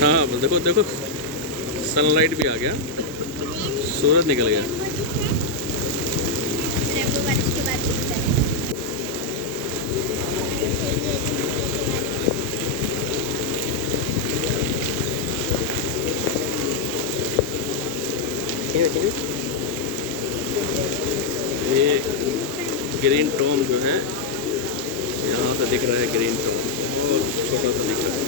हाँ देखो देखो, सनलाइट भी आ गया, सूरज निकल गया। रेनबो बारिश के बाद दिखता है। ये ग्रीन टॉम जो है, यहाँ से दिख रहा है ग्रीन टॉम, और छोटा सा दिख रहा है।